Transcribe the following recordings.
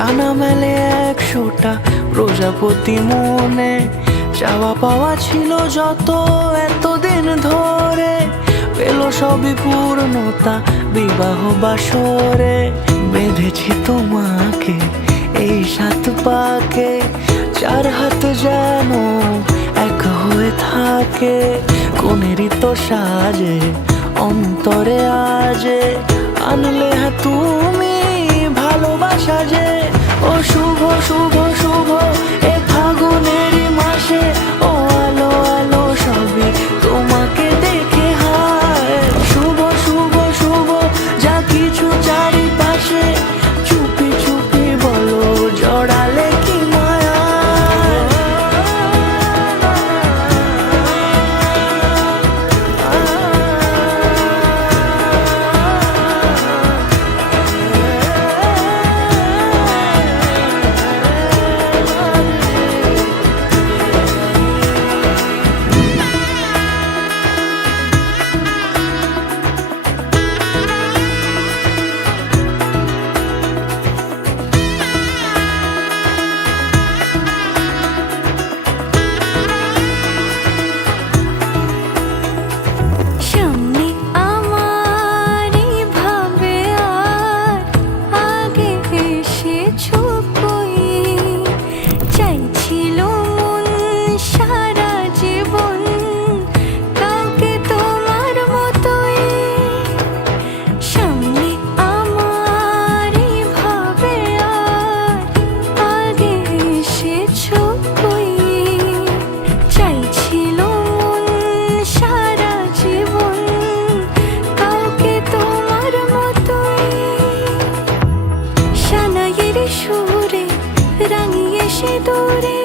ডানা মেলে 100টা প্রজাপতি মনে, চাওয়া পাওয়া ছিল যত এতদিন ধরে, পেল সবই পূর্ণতা বিবাহ বাসরে। বেঁধেছি তোমাকে এই 7 পাকে, 4 হাত যেন এক হয়ে থাকে। কোনেরই তো সাজে অন্তরে আজে, আনলে তুমি ভালোবাসা যে। ও শুভ শুভ শুভ এ ফাগুনেরই মাসে, ও আলো আলো সবই তোমাকে দেখে হায়। শুভ শুভ শুভ যা কিছু চারিপাশে, চুপি চুপি বলো জড়ালে কি মায়া। দূরে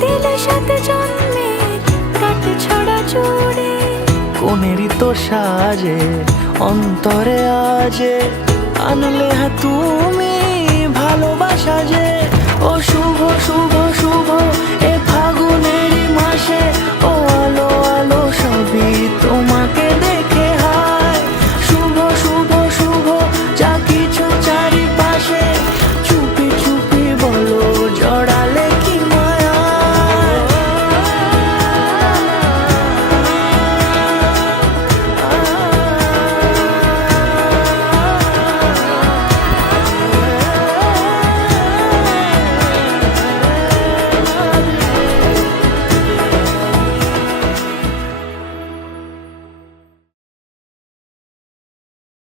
দিলে 7 জন্মের কাট ছড়া জুড়ে। কোনেরই তো সাজে অন্তরে আজে, আনলে তুমি ভালোবাসা।